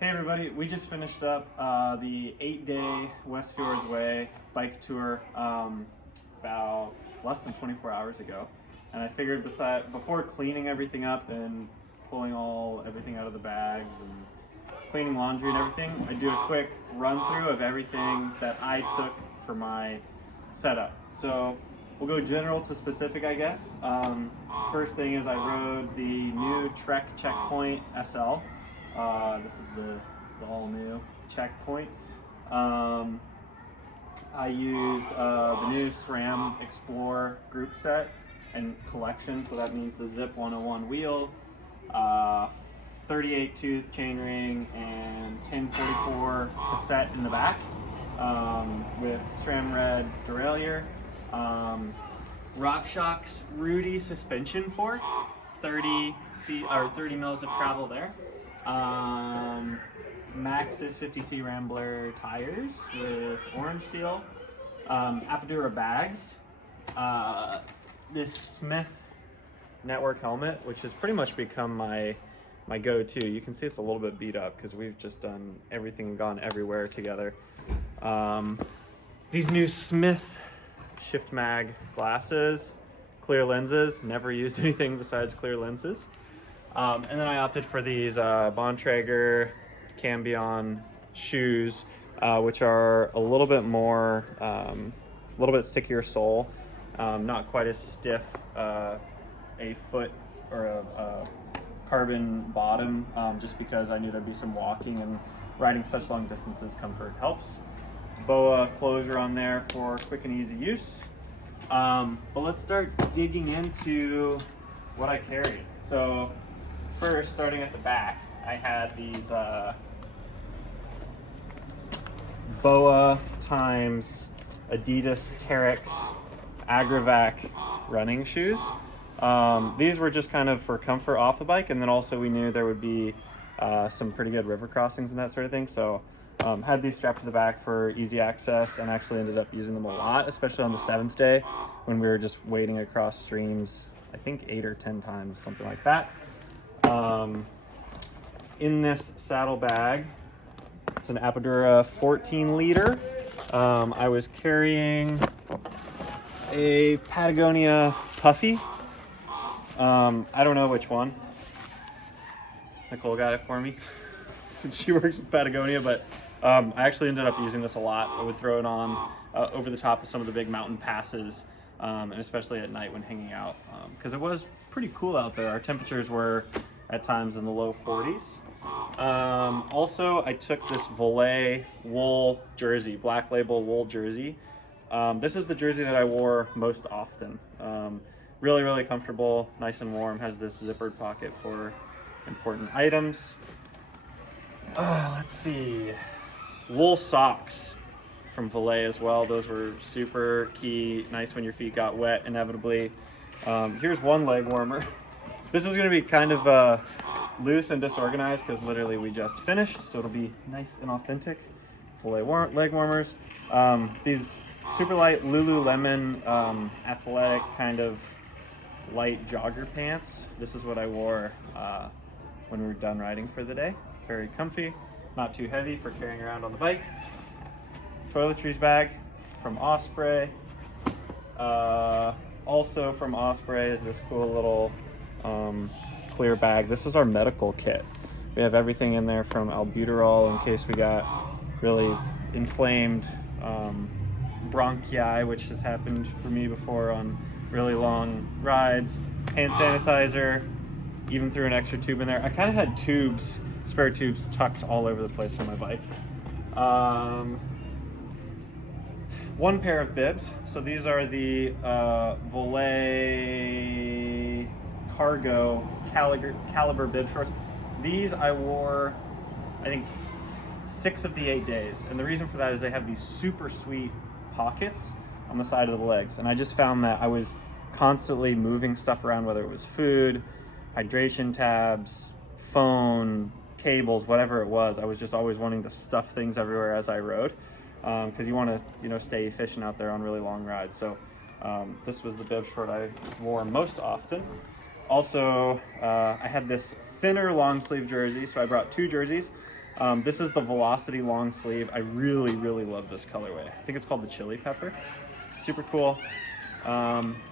Hey everybody, we just finished up the 8-day Westfjords Way bike tour about less than 24 hours ago. And I figured before cleaning everything up and pulling everything out of the bags and cleaning laundry and everything, I'd do a quick run through of everything that I took for my setup. So we'll go general to specific, I guess. First thing is I rode the new Trek Checkpoint SL. This is the all-new Checkpoint. I used the new SRAM Explorer group set and collection, so that means the Zip 101 wheel, 38 tooth chainring, and 1044 cassette in the back with SRAM red derailleur. RockShox Rudy suspension fork, 30 mils of travel there. Maxxis 50C Rambler tires with orange seal. Appadura bags. This Smith network helmet, which has pretty much become my go-to. You can see it's a little bit beat up because we've just done everything, gone everywhere together. These new Smith Shift Mag glasses, clear lenses. Never used anything besides clear lenses. And then I opted for these Bontrager Cambion shoes, which are a little bit more, a little bit stickier sole, not quite as stiff, a foot or a carbon bottom, just because I knew there'd be some walking and riding such long distances. Comfort helps. BOA closure on there for quick and easy use. But let's start digging into what I carried. So first, starting at the back, I had these BOA times Adidas Terrex Agrovac running shoes. These were just kind of for comfort off the bike, and then also we knew there would be some pretty good river crossings and that sort of thing. So had these strapped to the back for easy access, and actually ended up using them a lot, especially on the 7th day when we were just wading across streams, I think 8 or 10 times, something like that. In this saddle bag, it's an Appadura 14 liter. I was carrying a Patagonia Puffy. I don't know which one. Nicole got it for me since she works with Patagonia, but I actually ended up using this a lot. I would throw it on over the top of some of the big mountain passes, and especially at night when hanging out, because it was pretty cool out there. Our temperatures were at times in the low 40s. Also, I took this Volet wool jersey, black label wool jersey. This is the jersey that I wore most often. Really, really comfortable, nice and warm, has this zippered pocket for important items. Let's see, wool socks from Volet as well. Those were super key, nice when your feet got wet inevitably. Here's one leg warmer. This is going to be kind of loose and disorganized because literally we just finished, so it'll be nice and authentic. Volet leg warmers. These super light Lululemon athletic kind of light jogger pants. This is what I wore when we were done riding for the day. Very comfy, not too heavy for carrying around on the bike. Toiletries bag from Osprey. Also from Osprey is this cool little clear bag. This is our medical kit. We have everything in there from albuterol in case we got really inflamed bronchi, which has happened for me before on really long rides. Hand sanitizer, even threw an extra tube in there. I kind of had spare tubes tucked all over the place on my bike. One pair of bibs. So these are the Volet cargo caliber bib shorts. These I wore, I think, 6 of the 8 days. And the reason for that is they have these super sweet pockets on the side of the legs. And I just found that I was constantly moving stuff around, whether it was food, hydration tabs, phone, cables, whatever it was. I was just always wanting to stuff things everywhere as I rode, because you want to, stay efficient out there on really long rides. So this was the bib short I wore most often. Also, I had this thinner long sleeve jersey, so I brought 2 jerseys. This is the Velocity long sleeve. I really, really love this colorway. I think it's called the Chili Pepper. Super cool.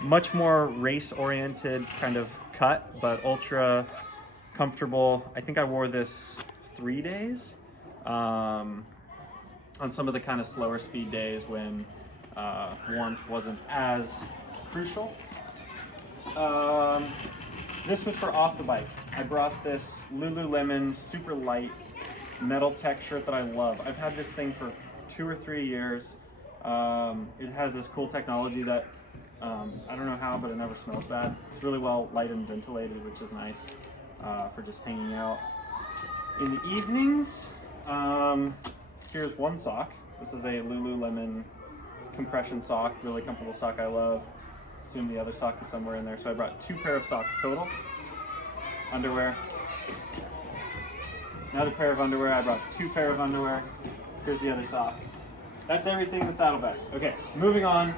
Much more race-oriented kind of cut, but ultra comfortable. I think I wore this 3 days on some of the kind of slower speed days when warmth wasn't as crucial. This was for off the bike. I brought this Lululemon super light metal tech shirt that I love. I've had this thing for 2 or 3 years. It has this cool technology that I don't know how, but it never smells bad. It's really well light and ventilated, which is nice for just hanging out in the evenings. Here's one sock. This is a Lululemon compression sock, really comfortable sock I love. Assume the other sock is somewhere in there. So I brought 2 pair of socks total. Underwear. Another pair of underwear. I brought 2 pair of underwear. Here's the other sock. That's everything in the saddlebag. Okay, moving on.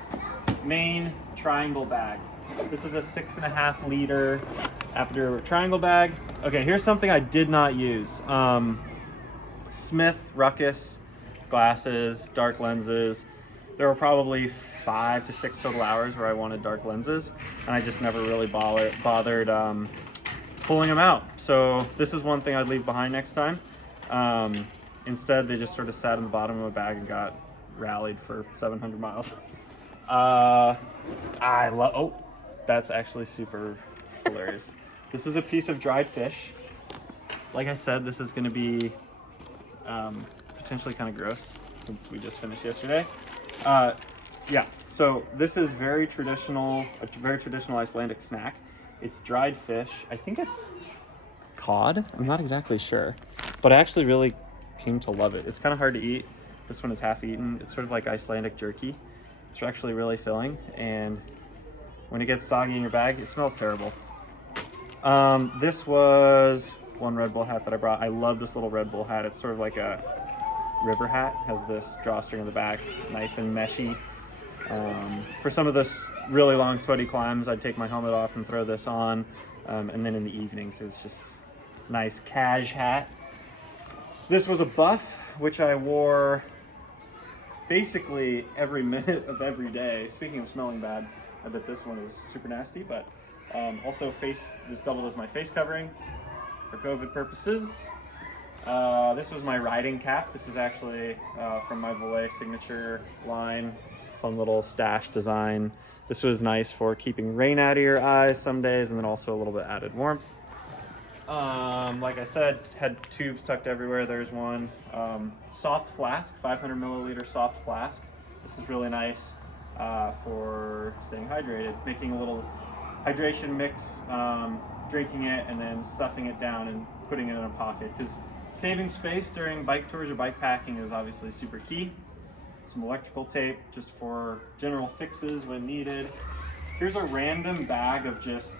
Main triangle bag. This is a 6.5 liter Aperture triangle bag. Okay, here's something I did not use. Smith Ruckus glasses, dark lenses. There were probably 5 to 6 total hours where I wanted dark lenses, and I just never really bothered pulling them out. So this is one thing I'd leave behind next time. Instead, they just sort of sat in the bottom of my bag and got rallied for 700 miles. I love, oh, that's actually super hilarious. This is a piece of dried fish. Like I said, this is gonna be potentially kind of gross since we just finished yesterday. Yeah, so this is very traditional, a very traditional Icelandic snack. It's dried fish. I think it's cod. I'm not exactly sure, but I actually really came to love it. It's kind of hard to eat. This one is half eaten. It's sort of like Icelandic jerky. It's actually really filling, and when it gets soggy in your bag, it smells terrible. This was one Red Bull hat that I brought. I love this little Red Bull hat. It's sort of like a river hat. Has this drawstring in the back, nice and meshy. For some of this really long sweaty climbs, I'd take my helmet off and throw this on, and then in the evenings it was just nice cash hat. This was a buff, which I wore basically every minute of every day. Speaking of smelling bad, I bet this one is super nasty, but also this doubled as my face covering for COVID purposes. This was my riding cap. This is actually from my Volet signature line. Fun little stash design. This was nice for keeping rain out of your eyes some days, and then also a little bit added warmth. Like I said, had tubes tucked everywhere. There's one. Soft flask, 500 milliliter soft flask. This is really nice for staying hydrated, making a little hydration mix, drinking it, and then stuffing it down and putting it in a pocket. Because saving space during bike tours or bike packing is obviously super key. Some electrical tape just for general fixes when needed. Here's a random bag of just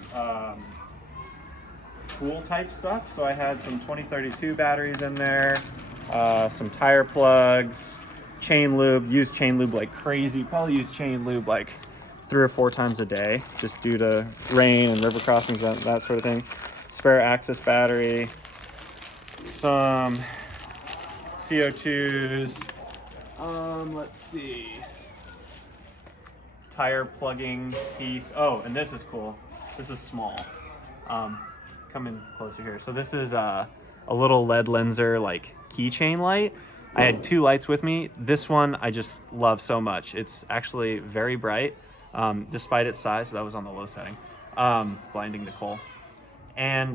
tool type stuff. So I had some 2032 batteries in there, some tire plugs, chain lube. Use chain lube like crazy. Probably use chain lube like 3 or 4 times a day just due to rain and river crossings, that sort of thing. Spare Axis battery, some CO2s. Let's see. Tire plugging piece. Oh, and this is cool. This is small. Come in closer here. So this is a little LED lenser like keychain light. I had 2 lights with me. This one I just love so much. It's actually very bright, despite its size. So that was on the low setting, blinding Nicole. And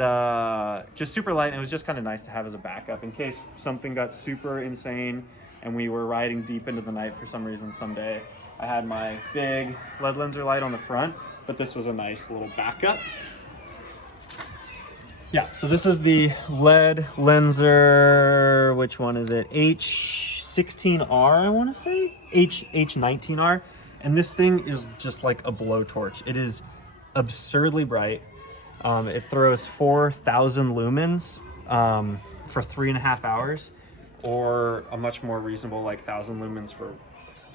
just super light. And it was just kind of nice to have as a backup in case something got super insane and we were riding deep into the night for some reason someday. I had my big LED lenser light on the front, but this was a nice little backup. Yeah, so this is the LED lenser, which one is it? H16R, I want to say? H19R. And this thing is just like a blowtorch. It is absurdly bright. It throws 4,000 lumens for 3.5 hours, or a much more reasonable like 1,000 lumens for,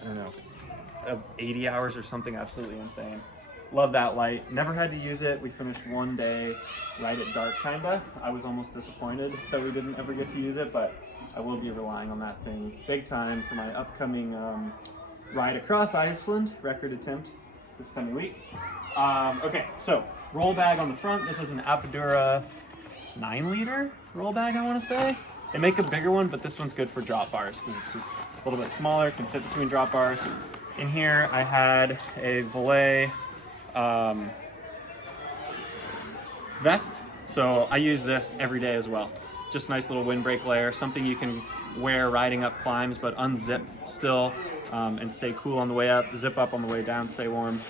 I don't know, 80 hours or something absolutely insane. Love that light. Never had to use it. We finished one day right at dark kinda. I was almost disappointed that we didn't ever get to use it, but I will be relying on that thing big time for my upcoming ride across Iceland, record attempt this coming week. Okay, so roll bag on the front. This is an Apidura 9-liter roll bag, I want to say. They make a bigger one, but this one's good for drop bars because it's just a little bit smaller, can fit between drop bars. In here, I had a Volet vest, so I use this every day as well. Just a nice little windbreak layer, something you can wear riding up climbs, but unzip still and stay cool on the way up, zip up on the way down, stay warm.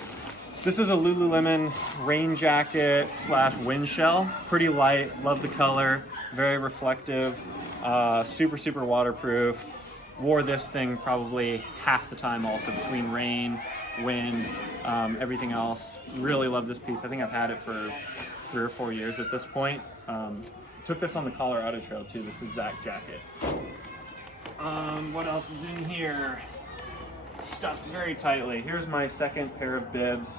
This is a Lululemon rain jacket slash Windshell. Pretty light, love the color, very reflective, super waterproof. Wore this thing probably half the time also, between rain, wind, everything else. Really love this piece. I think I've had it for 3 or 4 years at this point. Took this on the Colorado Trail too, this exact jacket. What else is in here? Stuffed very tightly. Here's my second pair of bibs.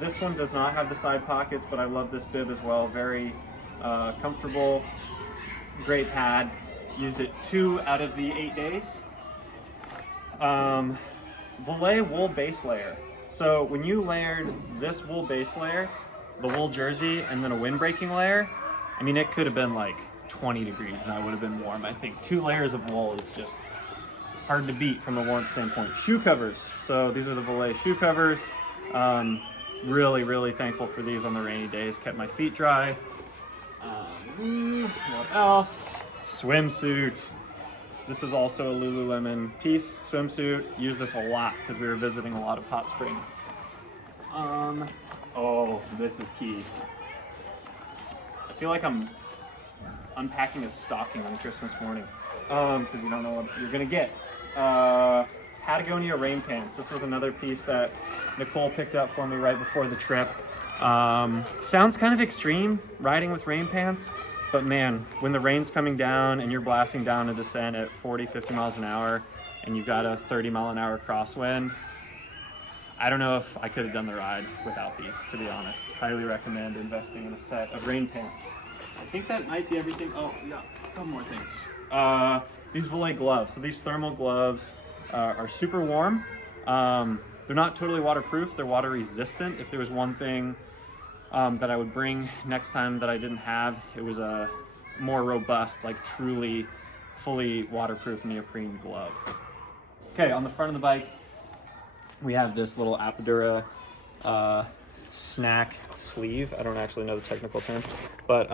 This one does not have the side pockets, but I love this bib as well. Very comfortable, great pad. Used it 2 out of the 8 days. Volet wool base layer. So when you layered this wool base layer, the wool jersey, and then a windbreaking layer, I mean, it could have been like 20 degrees and I would have been warm. I think 2 layers of wool is just hard to beat from a warmth standpoint. Shoe covers. So these are the Volet shoe covers. Really thankful for these on the rainy days. Kept my feet dry. What else? Swimsuit. This is also a Lululemon piece swimsuit. Use this a lot because we were visiting a lot of hot springs. Oh, this is key. I feel like I'm unpacking a stocking on Christmas morning because you don't know what you're gonna get. Patagonia rain pants. This was another piece that Nicole picked up for me right before the trip. Sounds kind of extreme riding with rain pants, but man, when the rain's coming down and you're blasting down a descent at 40, 50 miles an hour and you've got a 30-mile-an-hour crosswind, I don't know if I could have done the ride without these, to be honest. Highly recommend investing in a set of rain pants. I think that might be everything. Oh, yeah, a couple more things. These Volet gloves. So these thermal gloves are super warm. They're not totally waterproof. They're water resistant. If there was one thing that I would bring next time that I didn't have, it was a more robust, like truly fully waterproof neoprene glove. Okay, on the front of the bike, we have this little Apidura snack sleeve. I don't actually know the technical term, but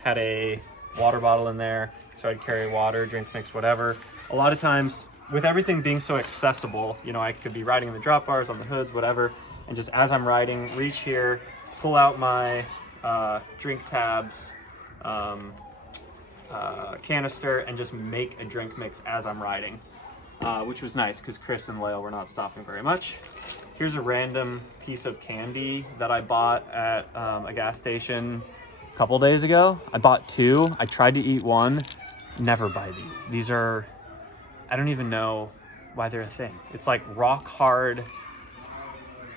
had a water bottle in there, so I'd carry water, drink mix, whatever. A lot of times, with everything being so accessible, you know, I could be riding in the drop bars, on the hoods, whatever, and just as I'm riding, reach here, pull out my drink tabs, canister, and just make a drink mix as I'm riding. Which was nice because Chris and Lael were not stopping very much. Here's a random piece of candy that I bought at a gas station a couple days ago. I bought 2. I tried to eat 1. Never buy these. These are, I don't even know why they're a thing. It's like rock hard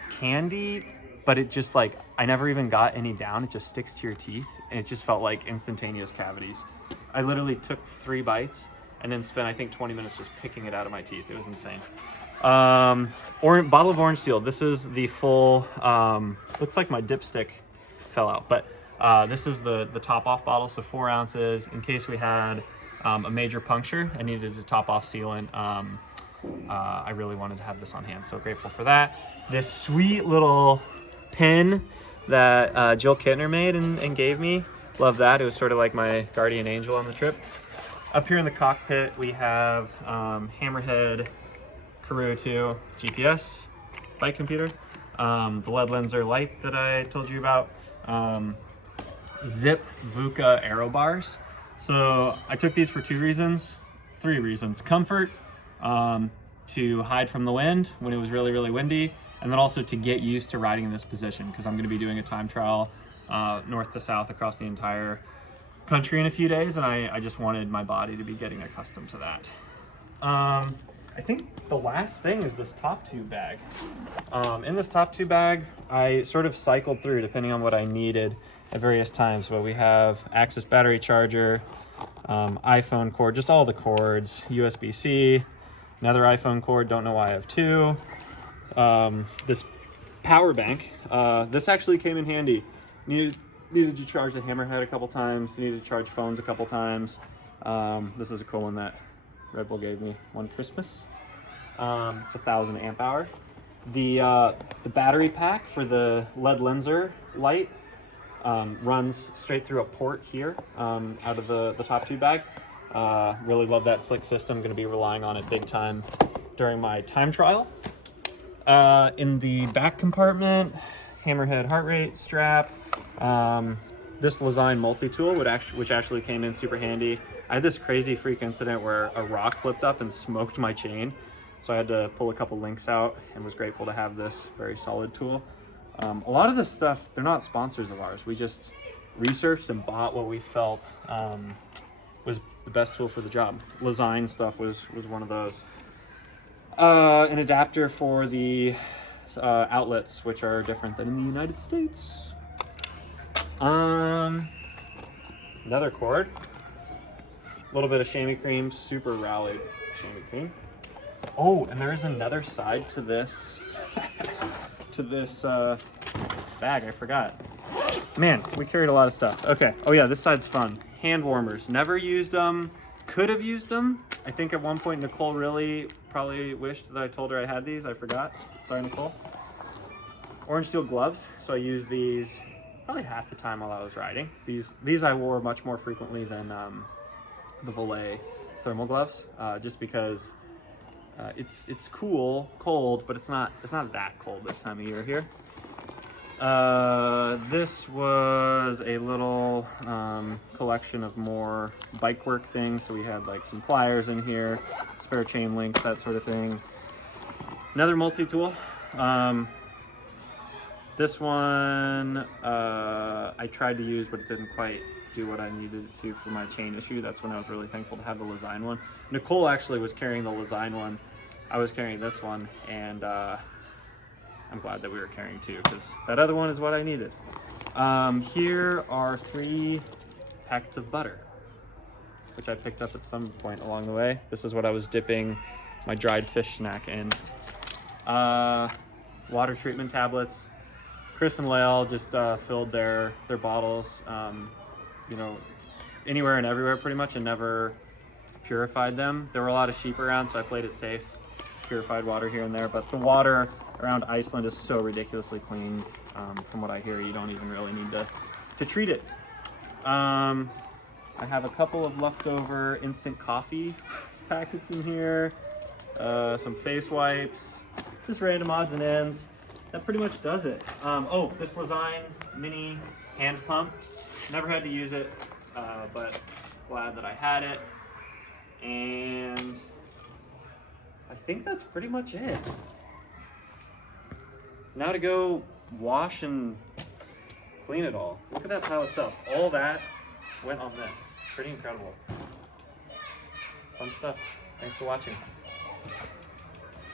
candy, but it just like, I never even got any down. It just sticks to your teeth and it just felt like instantaneous cavities. I literally took 3 bites and then spent, I think, 20 minutes just picking it out of my teeth. It was insane. Bottle of orange seal. This is the full, looks like my dipstick fell out, but this is the top off bottle, so 4 ounces in case we had a major puncture and needed to top off sealant. I really wanted to have this on hand, so grateful for that. This sweet little pin that Jill Kittner made and gave me. Love that. It was sort of like my guardian angel on the trip. Up here in the cockpit, we have Hammerhead Karoo 2 GPS bike computer, the lead lenser light that I told you about, Zip VUCA aero bars. So I took these for 3 reasons. Comfort, to hide from the wind when it was really windy, and then also to get used to riding in this position because I'm going to be doing a time trial north to south across the entire country in a few days, and I just wanted my body to be getting accustomed to that. I think the last thing is this top tube bag. In this top tube bag, I sort of cycled through depending on what I needed at various times. But we have Axis battery charger, iPhone cord, just all the cords, USB-C, another iPhone cord, don't know why I have two. This power bank, this actually came in handy. Needed to charge the Hammerhead a couple times, needed to charge phones a couple times. This is a cool one that Red Bull gave me one Christmas. It's 1,000 amp hour. The battery pack for the LED lenser light runs straight through a port here out of the top two bag. Really love that slick system. Going to be relying on it big time during my time trial. In the back compartment, Hammerhead heart rate strap. This Lezyne multi-tool which actually came in super handy. I had this crazy freak incident where a rock flipped up and smoked my chain. So I had to pull a couple links out and was grateful to have this very solid tool. A lot of this stuff, they're not sponsors of ours. We just researched and bought what we felt was the best tool for the job. Lezyne stuff was one of those. An adapter for the outlets, which are different than in the United States. Another cord. A little bit of chamois cream, super rallied chamois cream. Oh, and there is another side to this bag. I forgot. Man, we carried a lot of stuff. Okay. Oh yeah, this side's fun. Hand warmers. Never used them. Could have used them. I think at one point Nicole really probably wished that I told her I had these. I forgot. Sorry, Nicole. Orange steel gloves. So I used these probably half the time while I was riding. These I wore much more frequently than the Volet thermal gloves, just because it's cold, but it's not that cold this time of year here. This was a little collection of more bike work things. So we had like some pliers in here, spare chain links, that sort of thing. Another multi-tool. This one I tried to use, but it didn't quite do what I needed it to for my chain issue. That's when I was really thankful to have the Lezyne one. Nicole actually was carrying the Lezyne one. I was carrying this one, and I'm glad that we were carrying two, because that other one is what I needed. Here are 3 packets of butter, which I picked up at some point along the way. This is what I was dipping my dried fish snack in. Water treatment tablets. Chris and Lael just filled their bottles, you know, anywhere and everywhere pretty much, and never purified them. There were a lot of sheep around, so I played it safe. Purified water here and there, but the water around Iceland is so ridiculously clean. From what I hear, you don't even really need to treat it. I have a couple of leftover instant coffee packets in here, some face wipes, just random odds and ends. That pretty much does it. Oh, this Lezyne mini hand pump. Never had to use it, but glad that I had it. And I think that's pretty much it. Now to go wash and clean it all. Look at that pile of stuff. All that went on this. Pretty incredible. Fun stuff. Thanks for watching.